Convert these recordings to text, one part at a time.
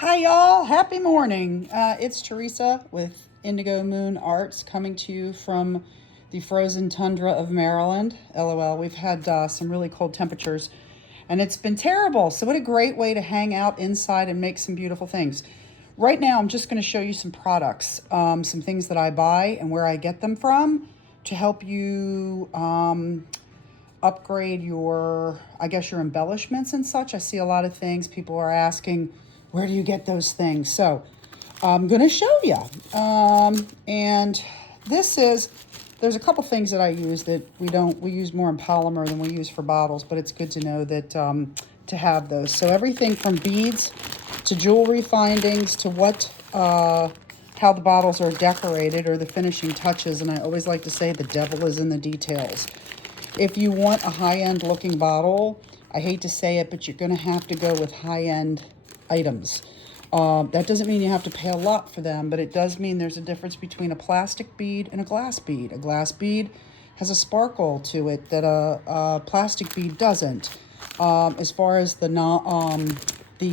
Hi, y'all. Happy morning. It's Teresa with Indigo Moon Arts coming to you from the frozen tundra of Maryland. LOL. We've had some really cold temperatures and it's been terrible. So, what a great way to hang out inside and make some beautiful things. Right now, I'm just going to show you some products, some things that I buy and where I get them from to help you upgrade your, I guess, your embellishments and such. I see a lot of things. People are asking, where do you get those things? So I'm going to show you. And this is, there's a couple things that I use that we use more in polymer than we use for bottles, but it's good to know that to have those. So everything from beads to jewelry findings to how the bottles are decorated or the finishing touches. And I always like to say the devil is in the details. If you want a high-end looking bottle, I hate to say it, but you're going to have to go with high-end items. That doesn't mean you have to pay a lot for them, but it does mean there's a difference between a plastic bead and a glass bead. A glass bead has a sparkle to it that a plastic bead doesn't. As far as the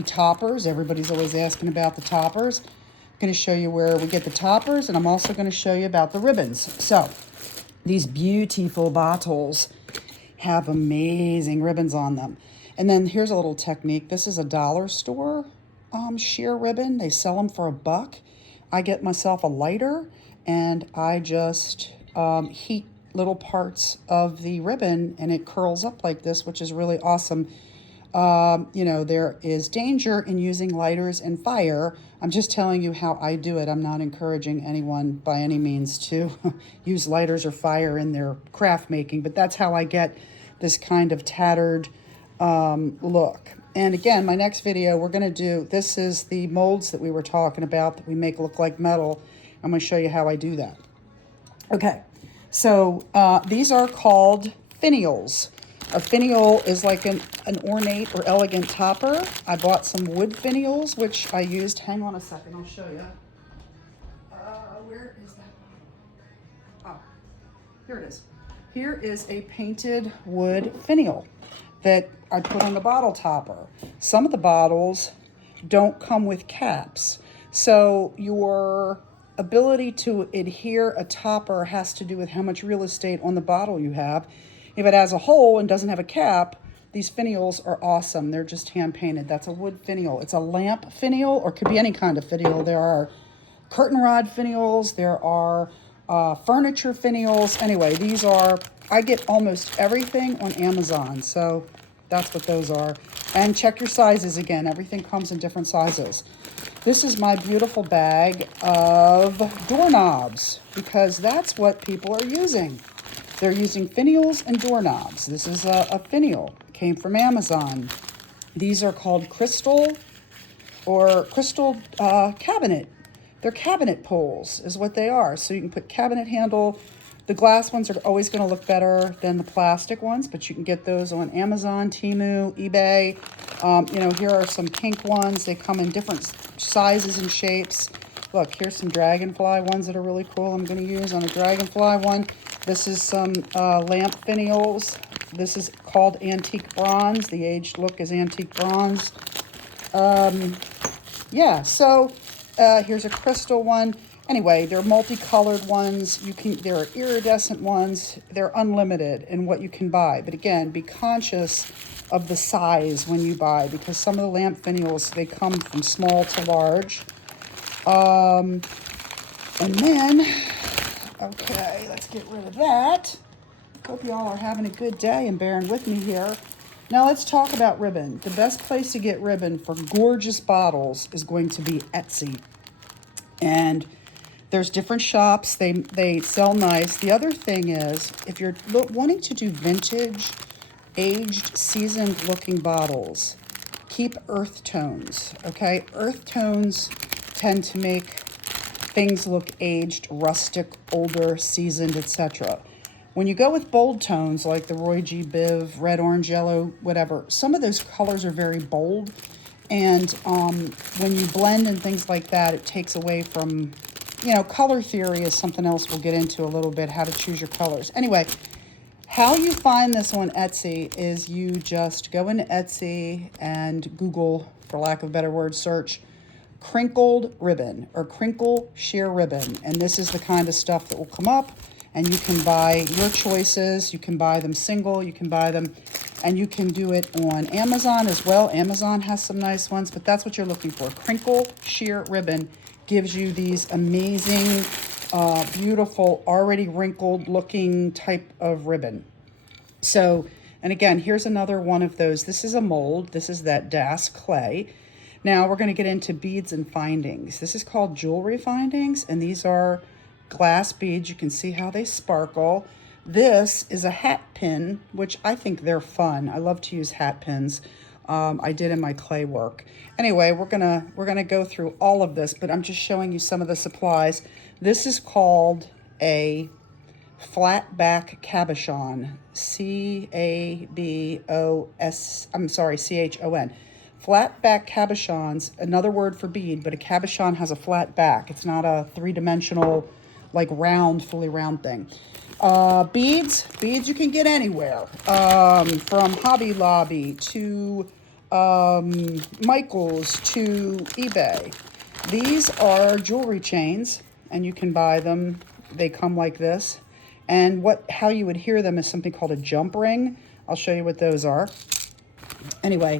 toppers, everybody's always asking about the toppers. I'm going to show you where we get the toppers, and I'm also going to show you about the ribbons. So these beautiful bottles have amazing ribbons on them. And then here's a little technique. This is a dollar store sheer ribbon. They sell them for $1. I get myself a lighter and I just heat little parts of the ribbon and it curls up like this, which is really awesome. There is danger in using lighters and fire. I'm just telling you how I do it. I'm not encouraging anyone by any means to use lighters or fire in their craft making, but that's how I get this kind of tattered look. And again, my next video, this is the molds that we were talking about that we make look like metal. I'm going to show you how I do that. Okay, so these are called finials. A finial is like an ornate or elegant topper. I bought some wood finials, which I used. Hang on a second, I'll show you. Where is that? Oh, here it is. Here is a painted wood finial that I put on the bottle topper. Some of the bottles don't come with caps. So your ability to adhere a topper has to do with how much real estate on the bottle you have. If it has a hole and doesn't have a cap, these finials are awesome. They're just hand painted. That's a wood finial. It's a lamp finial, or could be any kind of finial. There are curtain rod finials. There are furniture finials. Anyway, I get almost everything on Amazon. So that's what those are. And check your sizes again. Everything comes in different sizes. This is my beautiful bag of doorknobs because that's what people are using. They're using finials and doorknobs. This is a finial. Came from Amazon. These are called crystal cabinet. They're cabinet pulls is what they are. So you can put cabinet handle. The glass ones are always going to look better than the plastic ones, but you can get those on Amazon, Temu, eBay. Here are some pink ones. They come in different sizes and shapes. Look, here's some dragonfly ones that are really cool. I'm going to use on a dragonfly one. This is some lamp finials. This is called antique bronze. The aged look is antique bronze. Here's a crystal one. Anyway, they're multicolored ones. There are iridescent ones. They're unlimited in what you can buy. But again, be conscious of the size when you buy because some of the lamp finials, they come from small to large. And then, okay, let's get rid of that. Hope y'all are having a good day and bearing with me here. Now let's talk about ribbon. The best place to get ribbon for gorgeous bottles is going to be Etsy. And there's different shops. They sell nice. The other thing is, if you're wanting to do vintage, aged, seasoned looking bottles, keep earth tones, okay? Earth tones tend to make things look aged, rustic, older, seasoned, etc. When you go with bold tones like the Roy G. Biv, red, orange, yellow, whatever, some of those colors are very bold. And when you blend and things like that, it takes away from, color theory is something else we'll get into a little bit, how to choose your colors. Anyway, how you find this on Etsy is you just go into Etsy and Google, for lack of a better word, search crinkled ribbon or crinkle sheer ribbon. And this is the kind of stuff that will come up, and you can buy your choices. You can buy them single, you can buy them, and you can do it on Amazon as well. Amazon has some nice ones, but that's what you're looking for. Crinkle sheer ribbon gives you these amazing, beautiful, already wrinkled looking type of ribbon. So, and again, here's another one of those. This is a mold. This is that Das clay. Now we're going to get into beads and findings. This is called jewelry findings, and these are glass beads. You can see how they sparkle. This is a hat pin, which I think they're fun. I love to use hat pins. I did in my clay work. Anyway, we're gonna go through all of this, but I'm just showing you some of the supplies. This is called a flat back cabochon, C-A-B-O-S, Flat back cabochons, another word for bead, but a cabochon has a flat back. It's not a three-dimensional, like round, fully round thing. Beads you can get anywhere, from Hobby Lobby to Michael's to eBay. These are jewelry chains, and you can buy them. They come like this. And how you would hear them is something called a jump ring. I'll show you what those are. Anyway,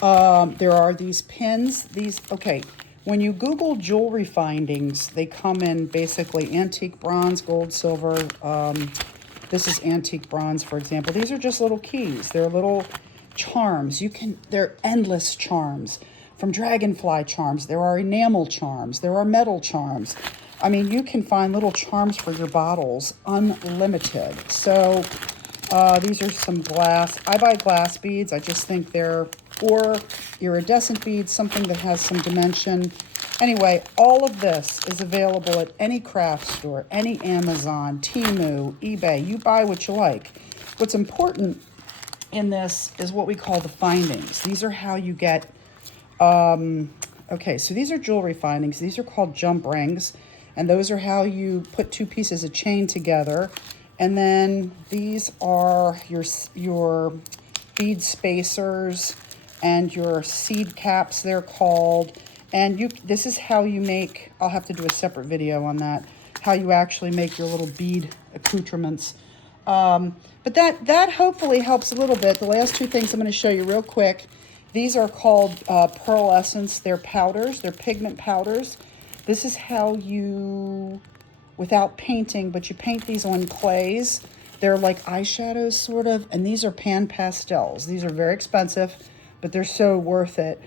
there are these pins. Okay, when you Google jewelry findings, they come in basically antique bronze, gold, silver. This is antique bronze, for example. These are just little keys. They're little charms. They're endless charms. From dragonfly charms, there are enamel charms, there are metal charms. I mean, you can find little charms for your bottles, unlimited. So these are some glass. I buy glass beads. I just think or iridescent beads, something that has some dimension. Anyway, all of this is available at any craft store, any Amazon, Temu, eBay. You buy what you like. What's important in this is what we call the findings. These are how you get, okay, so these are jewelry findings. These are called jump rings. And those are how you put two pieces of chain together. And then these are your bead spacers and your seed caps, they're called. And this is how you make, I'll have to do a separate video on that, how you actually make your little bead accoutrements. But that hopefully helps a little bit. The last two things I'm going to show you real quick. These are called pearlescence. They're powders. They're pigment powders. This is how you, without painting, but you paint these on clays. They're like eyeshadows, sort of, and these are pan pastels. These are very expensive, but they're so worth it.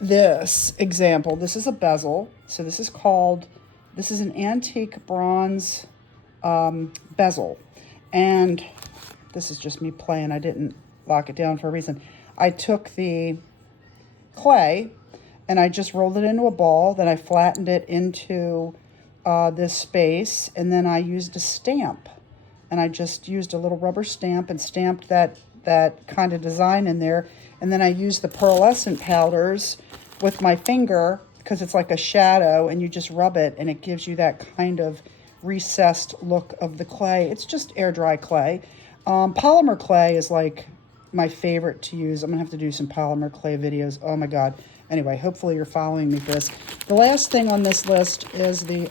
This example, this is a bezel. So this is an antique bronze bezel. And this is just me playing. I didn't lock it down for a reason. I took the clay and I just rolled it into a ball. Then I flattened it into this space, and then I used a stamp. And I just used a little rubber stamp and stamped that kind of design in there. And then I used the pearlescent powders with my finger, because it's like a shadow, and you just rub it and it gives you that kind of recessed look of the clay. It's just air dry clay. Polymer clay is like my favorite to use. I'm gonna have to do some polymer clay videos. Oh my God. Anyway, hopefully you're following me for this. The last thing on this list is the,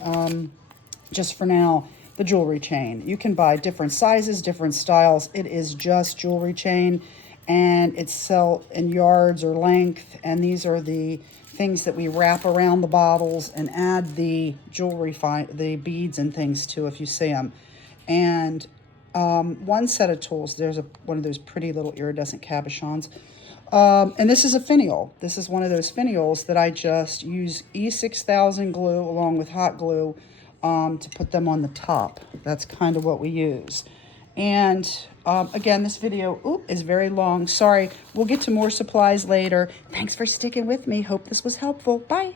just for now, the jewelry chain. You can buy different sizes, different styles. It is just jewelry chain, and it's sell in yards or length. And these are the things that we wrap around the bottles and add the jewelry, the beads and things to, if you see them. And one set of tools, there's one of those pretty little iridescent cabochons. And this is a finial. This is one of those finials that I just use E6000 glue along with hot glue to put them on the top. That's kind of what we use. And again, this video is very long. Sorry, we'll get to more supplies later. Thanks for sticking with me. Hope this was helpful. Bye.